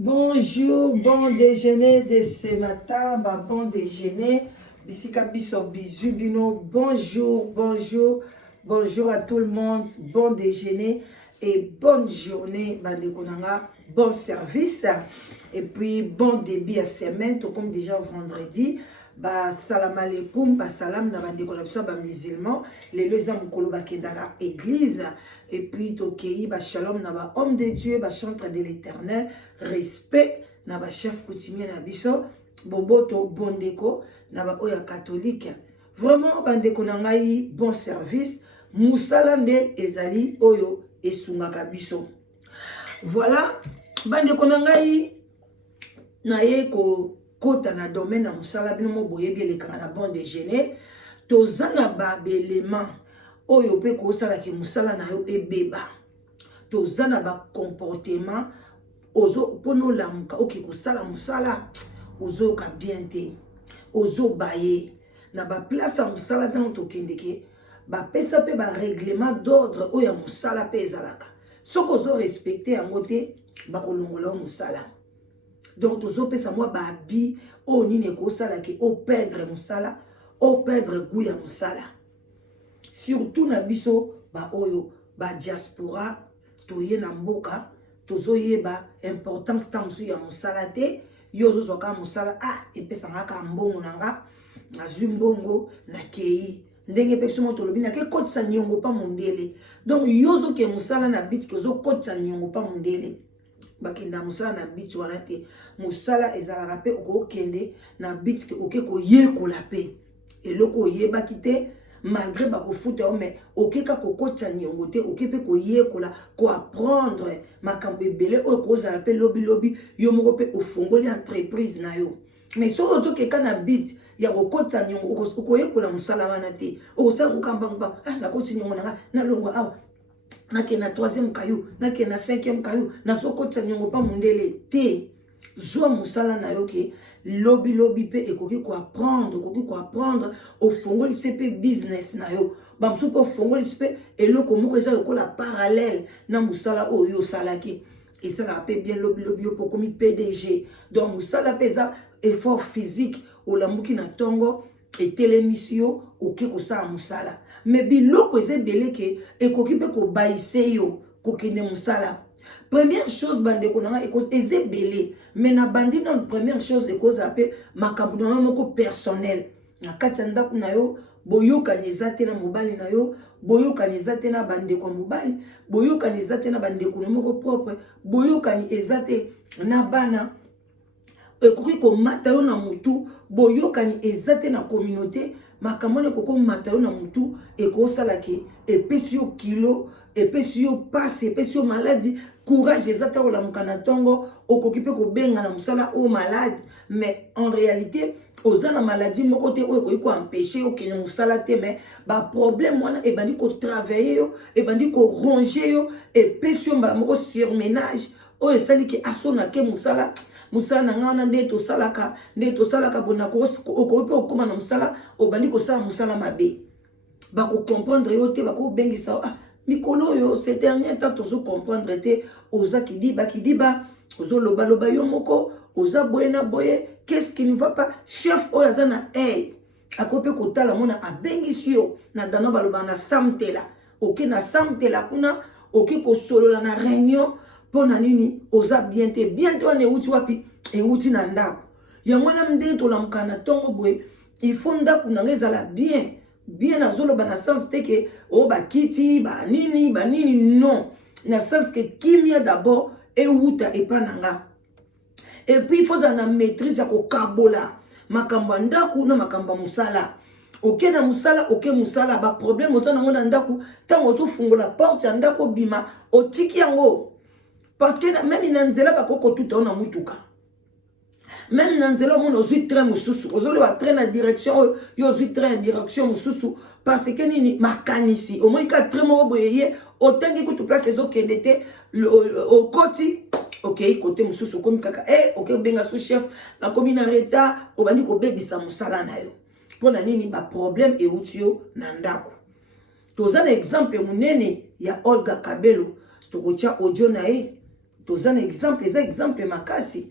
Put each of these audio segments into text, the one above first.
Bonjour, bon déjeuner de ce matin, bon déjeuner. Bisika biso bisu bino. Bonjour, bonjour, bonjour à tout le monde. Bon déjeuner et bonne journée, bande konanga. Bon service et puis bon début à semaine, tout comme déjà vendredi. Ba salam alaikum, ba salam na bande konabso ba musulman. Les deux hommes koloba kendara église. Et puis tokei ba shalom na ba homme de Dieu, ba chantre de l'Éternel, respect na ba chef coutumier na biso, boboto bondeko na ba oya catholique. Vraiment bandeko na ngai bon service, musala nde ezali oyo esungaka biso. Voilà, bandeko na ngai na ye ko kota na domaine na musala bino mo boyebi elekanga na bon déjeuner, tozana ba belema oyo pe ko sala ke musala na yo ebeba. Tozana ba comportement ozo pono lamuka oki ko sala musala ozo ka bien te. Ozo baye na ba place musala dans to kendeke ba pesa pe ba règlement d'ordre oya musala pe ezalaka. Soko ozo respecter yango te ba kolongola musala. Donc tozo pesa moi ba bi o nini ko sala ke o perdre musala, o perdre goût ya musala. Surtout na biso ba oyo ba diaspora toye na mboka tozoye ba importance tamsu ya musala te yozo zoka musala epesa ngaka mbongo nanga na zimbongo na kei ndenge pepsi moto lobi na ke kotisa nyongo pa mondele. Donc yozo ke musala na bit ke zo kotisa nyongo pa mondele bakenda musala na bit wana te. Musala ezalaka pe okokende na bit ke oke ko yekola pe eloko yeba kite malgré bako futa mais okeka kokota nyongo te okepe ko yekola ko apprendre makambo ebele o ko zala pe lobi yo moko pe ofongoli entreprise na yo. Mais so ozo keka na bit ya kokota nyongo ko yekola musala wana te o sa kokamba na koti nyongo na longo awa na ke na 3e kayu na ke na 5e kayu na so kota nyongo pa mundele te. Zo musala na yo ke lobi pe ekoki ko apprendre au fongoli sepe business na yo ba msupo fongoli sepe eloko moko eza lokola parallèle na musala oyo salaki et ça rappelle bien lobi yo pokomi PDG. Donc musala pesa effort physique olamuki na tongo et télémission oke ko sa musala mais biloko ezebele ke ekoki pe ko baise yo ko kine musala. Première chose bande konanga ekose ezebele mais na bandi na première chose ekose ape makambo na moko personnel na kati ndako na yo boyokani ezate na mobali na yo boyokani ezate na bande ko mobali boyokani ezate na bande ko moko propre boyokani ezate na bana ekoki ko mata yo na mutu boyokani ezate na communauté makambo ne koko mata yo na mutu ekosala ke epesi yo kilo epesi yo passe epesi yo maladie courage ezata ko la mukana tongo okokipe ko benga na musala o malade mais en réalité ozana maladie moko te oyo ko empêcher o ke musala te mais ba problème wana e bandi ko travailler yo e bandi ko ronger yo epesi yo ba moko surménage o esali ke asona ke musala na ngana ndeto salaka bona ko okope okoma na musala obandi ko sala musala mabe ba ko comprendre yo te ba ko bengisa mikolo yo ces derniers temps tozo comprendre te oza kidiba ozo loba yo moko oza boyena boye qu'est-ce qui ne va pas chef oyazana akope kotala mona abengisi yo na dana baloba na samtela oke na samtela kuna oke ko solola na réunion pona nini oza bien te wane uti wapi uti na ndako ya mwana mdeni to la mkana tongo boye il faut ndako na ngezala bien azoloba na sens te ke ba kiti ba nini non na sens ke kimia d'abord uta epananga et puis il faut na maîtrise ya ko kabola makamba ndako na makamba musala oke na musala oke musala ba problème osana ngona ndako tango so fungola porte ya ndako bima otiki yango parce que même inanzela ba koko tout on a mutuka même nanzela mon ozui train mususu ozolo wa train na direction yo ozui train direction mususu parce que nini makanisi au moins ka train mo boyeye otangi ko to place ezo kendete au côté OK côté mususu comme kaka OK benga sous chef na komi na reta obandi ko bebisa musala na yo pona nini ba problème e utio na ndako toza na exemple munene ya Olga Kabelo tokocha audio na toza na exemple eza exemple makasi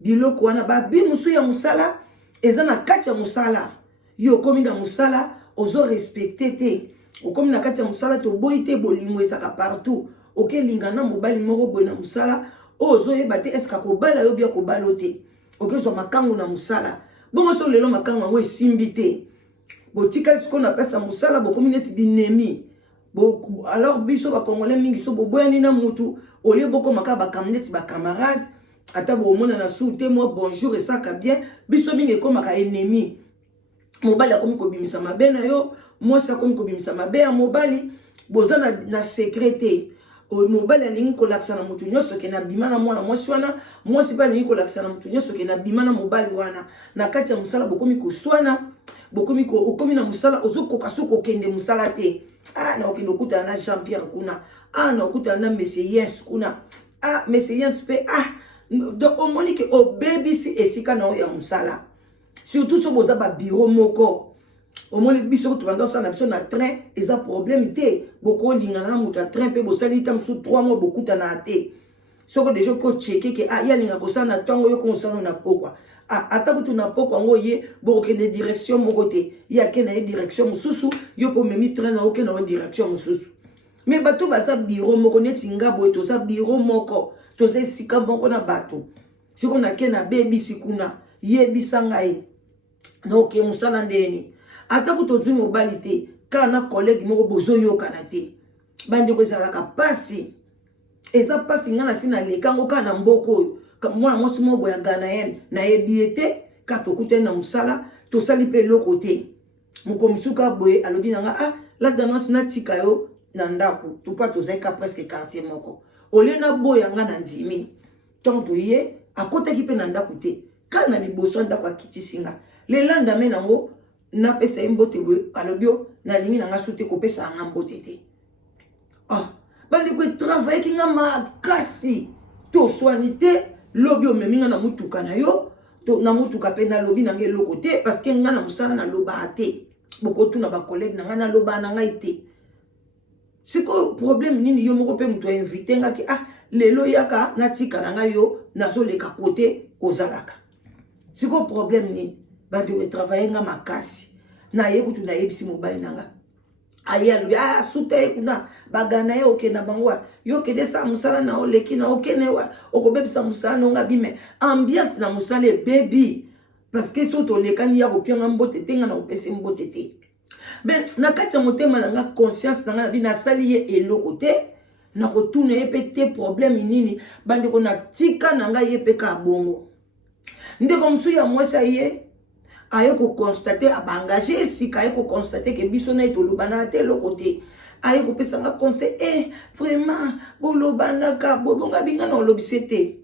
biloko wana babi musu ya musala eza na kati ya musala yo komi na musala ozo respecte te okomi na kati ya musala to boyi te bolingo esaka partout oke lingana mobali moko boye na musala ozo yeba te eska kobala yo bia kobalo te oke zo makango na musala bongo so lelo makango yango esimbi te botika siko na pesa musala bokomi neti binemi alors biso ba congolais mingi so boboyani na mutu olie boko maka ba kamneti ba camarades ata bomona na soute moi bonjour et ça ka bien biso mingi ko maka ennemi mobali akomi ko bimisa mabe na yo moi ça komi ko bimisa mabe ya mobali boza na secrété mobali alingi ko laksa na mutu nyoso ke na bimana mwana mwasi wana mwasi ba alingi ko laksa na mutu nyoso ke na bimana mobali wana na kati ya musala bokomi ko swana okomi na musala ozokoka soko kende musala te na okende okuta na Jean Pierre kuna na okuta na Monsieur Yens kuna Monsieur Yens pe donc omoni ke obebisi esika na ya musala surtout so boza ba bureau moko omoni biso to banda sa na biso na train eza problème te boko lingana na muta train pe bosali tam sous 3 mois bokuta na te soko déjà ko checker ke ya linga ko sana tongo yo ko sana na pokwa ata kutu na pokwa ngo ye boko de direction moko te ya ke na direction mususu yo po memi train na oke na direction mususu mais bato baza bureau moko neti ngabo to za bureau moko to ze sika moko na bato siko na ke na baby sikuna ye bisanga e donc musala ndeni ata kutu zumi mobali te kana collègue moko bozo yo kana te bande ko ezalaka pasi eza pasi ngana sina lekango kana mboko mwana mwasi moko ya Ganayen na yebiete kato kute na musala to sali pe loko te mukomisuka boye alobi nanga la danos na tika yo na ndako to pa to zeka presque quartier moko ole na boya nga na ndimi tonto ye akota ki pe na ndako te kana liboso ndako akitisinga le lendemain nango na pesa mbote boye alobio na lingi nanga sute ko pesa nga mbote te bandi ko travailler ki nga makasi to soinité lobi omeminga na mutuka na yo to na mutuka pe na lobi nange loko te parce que nga na musala na loba te bokotu na ba collègue na nga na loba na ngai te siko problème nini yo moko pe muto invité nga ki lelo yaka na tika na nga yo nazo leka côté ozalaka siko problème nini bandi ko travailler nga makasi na ye kutu na yebisi mobile nanga aya lubi sute kuna bagana ye okena bangwa yo kede sa musala na oleki na okene wa okobebisa musala no ngabime ambiance na musala baby parce que so to lekani ya kopianga mbote tenga na opesi mbote te ben na kati ya motema na nga conscience na nga bina sali ye eloko te na kotuna ye pe te problème nini bande ko na tika na nga ye pe ka bongo ndeko musu ya mwesa ye aye ko constater abangage esika aye ko constater ke biso na etolobana te lokote aye ko pesa nga conseil vraiment bolobana ka bobonga binga na lobise te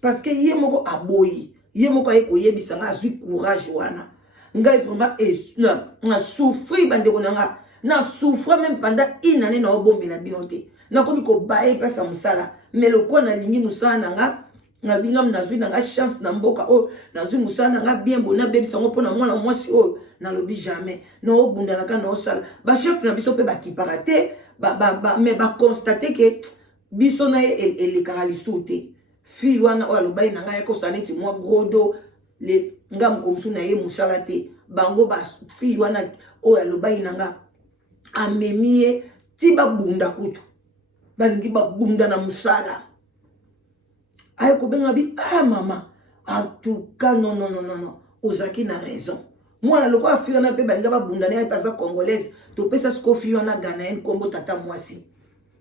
parce que ye moko aboyi ye moko aye ko yebisa nga azui courage wana ngai vraiment na souffrir bande ko nga na souffrir même pendant une année na obombela binote na komi ko bae place ya musala mais le ko na lingi musala nga na bingam nazwi na nga chance na mboka nazwi musala na nga bien bona bebisa ngo pona mwana mwasi na lobi jamais na obunda na ka na osala ba chef na biso pe ba kiparate mais ba constater que biso na ele karalisute fi wana alobai na nga yako saneti mwa grodo le ngam komsu na ye musala te bango ba fi wana alobai na nga amemie ti ba bunda kutu balingi ba bunda na musala aye ko benga bi mama en tout cas non ozaki na raison moi na loko afio na pe balinga ba bunda na paza congolaise to pesa sko fio na Ganayen kombo tata mwasi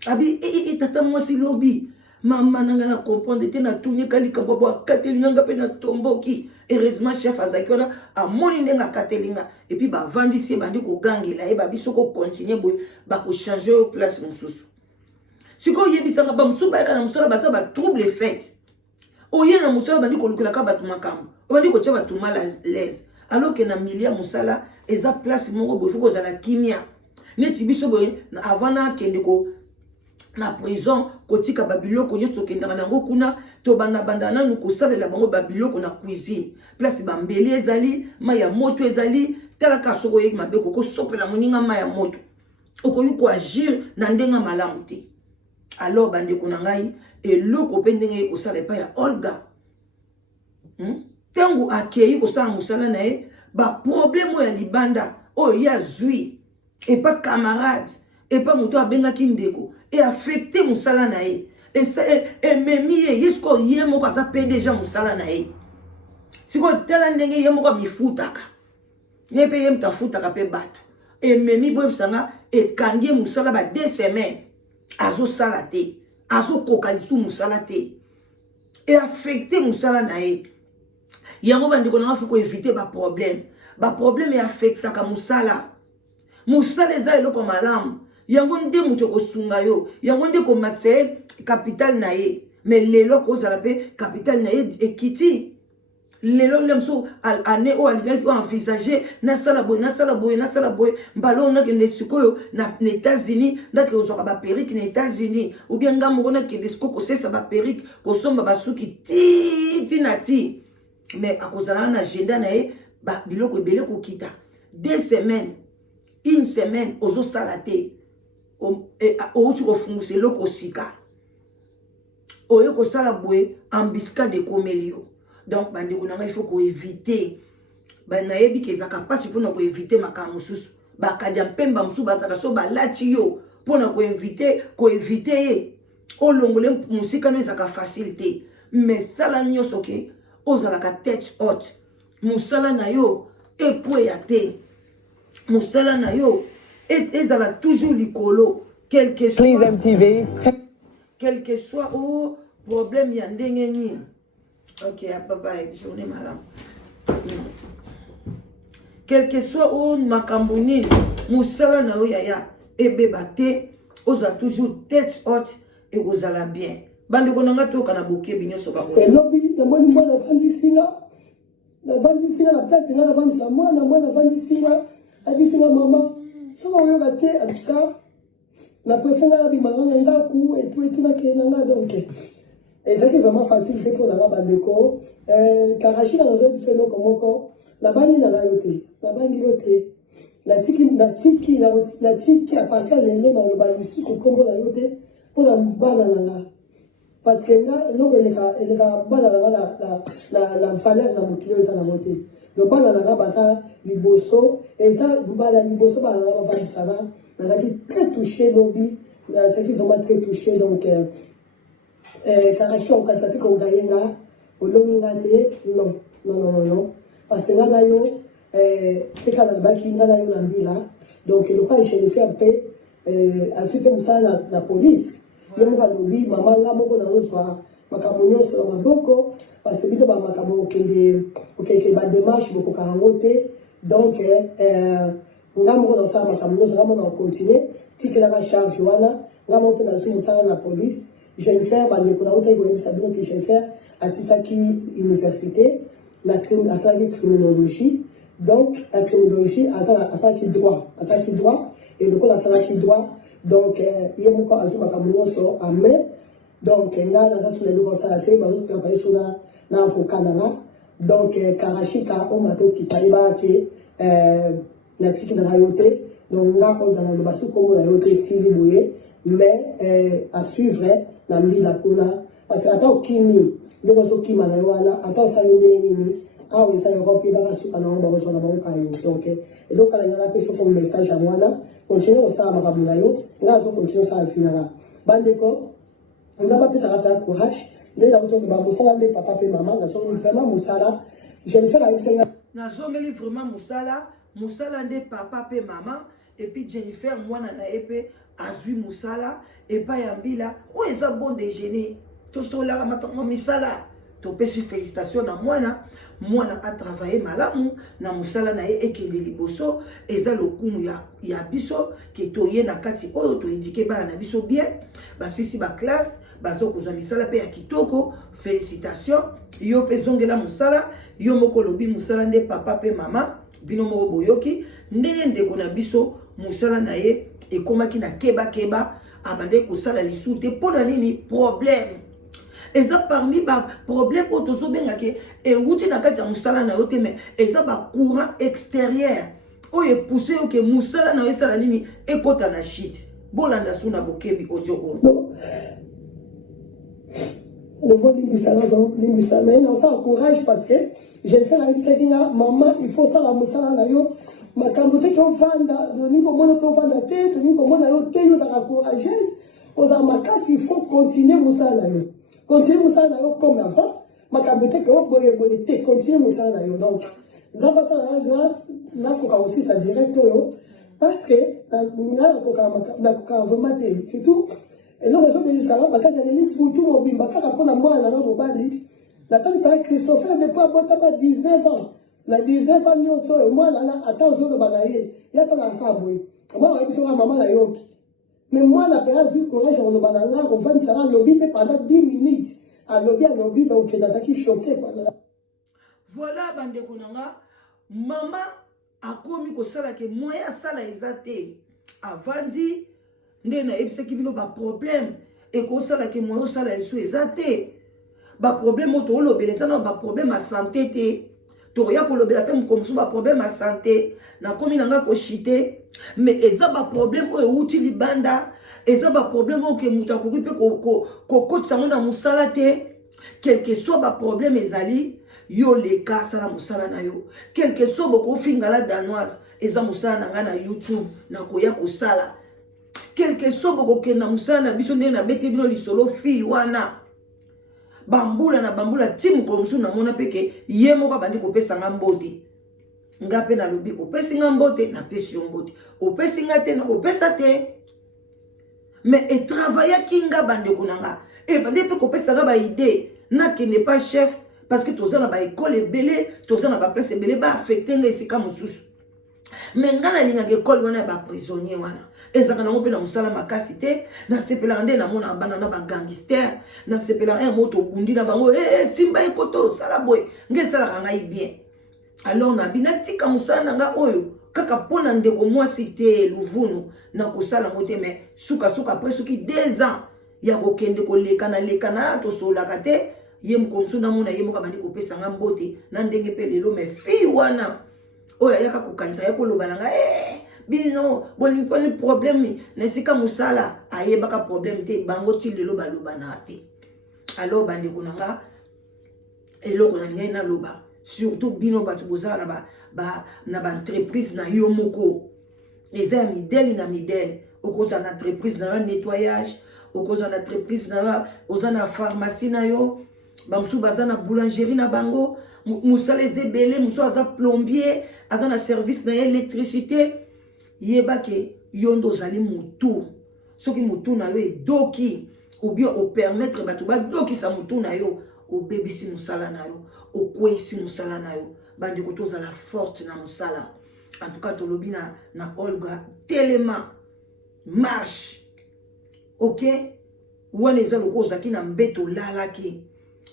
abi tata mwasi lobi mama nanga na comprendre te na tuni kalika bobo akatelinga nga pe na tomboki heureusement chef azaki na amoni ndenga katelinga et puis ba vandisi bandi ko gangela e ba biso ko continuer boy ba ko changer place mususu siko yebisa nga ba musu ba kana musala ba ba trouble fait oye na musala bandi ko lukela ka batu makambo bandi ko tia batu mal à l'aise alors que na milia musala eza place moko boy foko za la kimia neti biso boy avant na kende ko na prison kotika babiloko nyoso kendanga nango kuna to banda nanu kosalela bango babiloko na cuisine place bambeli ezali maya moto ezali talaka soko yeki mabeko ko sopela moninga maya moto okoyi ko agir na ndenga malamu te alors bande ko ngai et loko pendenge ko sala pa ya Olga tango akei ko sala musala na ye ba problème ya libanda o ya zui et pas camarade et pas moto abenga kindeko et affecté musala na ye et memi ye yesko ye moko asa pe déjà musala na ye siko tala ndenge ye moko mifutaka ne pe ye mtafutaka pe bato et memi boy sanga et kangi musala ba 2 semaines azo sala te azo kokalisu musala te et affecté musala na ye yango bandiko na faut ko éviter ba problème et affectaka musala eza eloko malamu yango nde muto ko sunga yo yango nde ko matse capital na ye mais lelo ko zala pe capital na ye ekiti lelo lemso année o alingi envisager na sala boy mbalo na kende sikoyo na États-Unis ndaki ozoka ba perruque na États-Unis ou bien ngamo na kende sikoko sesa ba perruque ko somba basuki ti nati mais akozala na agenda na ye ba biloko ebele ko kita 2 semaines 1 semaine ozo salate o tu ko funguse loko sika oyo ko sala boye ambisca de komelio donc bandi ko nanga il faut ko éviter bana yebi kezaka pasi pona ko éviter makambo susu bakadia mpemba musu bazaka so balati yo pona ko éviter o longole musika no ezaka facilité mais sala nyoso ke ozala ka tête haute musala na yo epoya te musala na yo ezala toujours likolo quel que soit oh problème ya ndenge nini ok papa journée malam quel que soit oh makambo nini musala na yo yaya ebeba te ozala toujours tête haute et ozala bien bande konanga to kana bokebi nyoso ba ko elobi na moni mwana vandisinga na place nga na vandisa mwana vandisinga abisinga mama soko oyoka te atuka na préfet nga bimanga na ndaku et tout na kenanga donc ezaki vraiment facile te pour nanga bandeko karachi na nozo biso eloko moko nabangi na yo te natiki à partir de lelo na loba lisusu kombo na yo te mpona bana nanga parce que là eloko eleka bana nanga na valeur na mokili eza na mote donc bana nanga baza liboso eza bana liboso bana nanga bavandisana nazalaki très touché lobi nazalaki vraiment très touché donc karachi okatisa te kogayenga olongi nga te non parce que nga na yo teka nalobaki nga na yo na mbila donc eloko ayechenefe mpe afi mpe mosala na police ye moko alobi mama nga moko nazozwa makambo nyonso na maboko parce que bino bamakambo okende badémarche bokoka yango te donc nga moko nazosala makambo nyonso nga moko na continue tikelaka charge wana nga moko mpe nazwi mosala na police jeune frère bandeko na otaki koyebisa bino ke jeune frère asisaki université asalaki criminologie donc la criminologie asalaki droit et lokola asalaki droit donc ye moko azwi makambo nyonso ame donc nga naza suna eloko osala te bazotravaille so na avocat nanga donc karashika omata okita yebaka ke natiki nanga yo te donc nga oyo naloba so kombo na yo te esili boye mais à suivre na mbila kuna parce que ata okimi ndenge ozokima na yo wana ata osali ndenge nini awa eza europe ebaka suka nango bakozwa na bango kayo donc eloko alingana mpe soko message ya mwana continue kosala makambo na yo nga azocontinue osala finala bandeko nzambe apesaka mpe courage nde nakotoki bamosala nde papa mpe mama nazongeli vraiment mosala jeune frère ayebisenga nazongeli vraiment mosala nde papa mpe mama epuis Jennifer mwana na ye mpe azwi mosala epai ya mbila oyo eza bon déjeuner tosolaka matongo misala topesi félicitation na mwana atravaille malamu na mosala na ye ekende liboso eza lokumu ya biso ke toye na kati oyo toindike bana na biso bien basisi baklasse bazokozwa misala mpe ya kitoko félicitation yo mpe zongela mosala yo moko lobi mosala nde papa mpe mama bino moko boyoki ndenge ndeko na biso mosala na ye ekomaki na keba abande kosala lisu te mpona nini problème eza parmi ba problème oyo tozobengaka euti na kati ya mosala na yo te mais eza bacourant extérieur oyo epousse yo ke mosala na yo esala nini ekota na shit bolanda suna bokebi ojo oyo Bongo Limbisana, donc Limbisana. Mais non, ça encourage parce que j'ai fait la Limbisana, maman, il faut ça la Moussala Nayo. Ma cambote qui ont vanda, ni comment on peut vendre la tête, ni comment on a eu télé, ça encourage. Aux amakas, il faut continuer Moussala Nayo. Continuer Moussala Nayo comme avant. Ma cambote qui ont boyé, continuer Moussala Nayo. Donc, ça passe à la grâce, là, qu'on a aussi sa directe, parce que, là, on a vraiment c'est tout. Et donc, les gens disent ça, parce qu'il y a des listes pour tout le monde, parce qu'il y a moi, là, on va dire, la tante par Christopher, depuis à 19 ans, la 19 ans, moi, là, attends, aux autres, il y a pas d'enfant, moi, on va maman, là, mais moi, la période du courage, on va on va dire, lobby pendant 10 minutes, à lobby, donc, dans ça qui choqué, voilà, bande konanga, maman a commis que ça, que moi, ça, là, ils avant dit, ndena epse ki bino ba problème et ko sala ke moyo sala esu ezate ba problème to lobele sana ba problème à santé te to ya ko lobela pe mkomsu ba problème à santé na komi nanga ko chité mais eza ba problème o euti libanda eza ba problème o ke muta ko pe ko kotsa na musala te quel que soit ba problème ezali yo le cas sala musala na yo quel que soit boko fingala danoise eza musala nanga na YouTube na ko ya ko sala quelque chose que na musana biso ndena bete bino lisolo fi wana bambula na bambula tim ko musu na mona peke ye moko bandi ko pesa ngambote ngape na lobi ko pesa ngambote na pesi mbote o pesa ngate na ko pesa te mais et travailler kinga bande kunanga et bande pe ko pesa ga ba idée na qui n'est pas chef parce que toza na ba école belé toza na ba place belé ba affecter nga isika mususu mais ngana linga ke école wana ba prisonnier wana ezaka nango pe na musala makasi te na sepela nde na mona bana na ba gangster na sepela un moto bundi na bango simba ekoto sala boy nge sala kanga bien alors na bina tika musala nanga oyo kaka pona ndeko mwasi te luvunu na kosala ngote mais suka après suki 2 ans ya kokende kolekana lekana to solaka te ye mkomsu na mona ye moka bandi kopesa nga mbote na ndenge pe lelo mais fi wana oya yaka kokanisa ya koloba nanga bino boni problème nesika musala ayebaka problème te bango ti lelo baloba na te alors bande konanga eloko na ngai na loba surtout bino bato bozala na ba entreprise na yo moko eza midele na midele okoza na entreprise na nettoyage okoza na entreprise na oza na pharmacie na yo bamsu baza na boulangerie na bango musala ezebele musu aza plombier aza na service na électricité yeba ke yondo zali mutu soki mutu na yo edoki ou bien o permettre bato ba doki sa mutu na yo o bebisi musala na yo o kwesi musala na yo bande ko tozala forte na musala en tout cas tolobi na Olga tellement marche ok wana eza loko ozaki na mbeto lalaki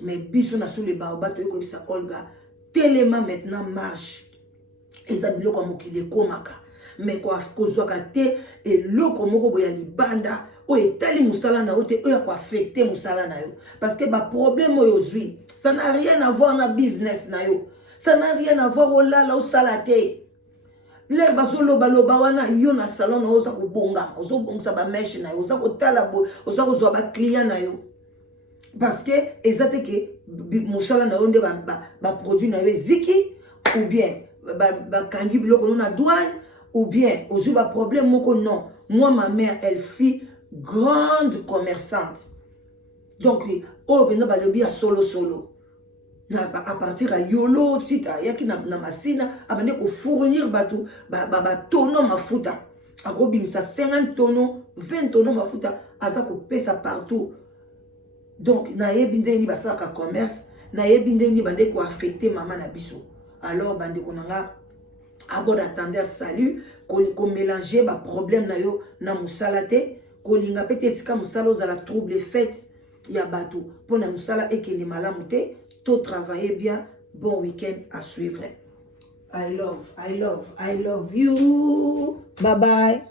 mais biso na sous les bato yoko bisa Olga tellement maintenant marche eza biloko mokili komaka mais ko afkozwaka te eloko moko boya libanda o etali musala na yo te oya ko affecter musala na yo parce que ba problème oyo zwi ça n'a rien à voir na business na yo ça n'a rien à voir au lala au salate le basolo baloba wana yo na salon na oza ko bonga ozo bongsa ba mesh na yo oza ko tala bo oza ko zo ba client na yo parce que ezate ke musala na yo nde ba produit na yo eziki ou bien ba kangi biloko na douane ou bien aux yeux problème moko non moi ma mère elle fit grande commerçante donc oh ben ba lobi a solo na à partir à yolo tika yaki na masina abande ko fournir bato ba tonneau mafuta akobimisa 50 tonneaux 20 tonneaux mafuta aza ko pesa partout donc na yebi ndeni basaka commerce na yebi ndeni bande ko affecter maman na biso alors bande konanga abord attendre salut ko mélanger ba problème na yo na musala te ko linga pete sika musala ozala trouble fait ya bato pona musala ekele malamu te to travailler bien bon week-end à suivre I love you bye bye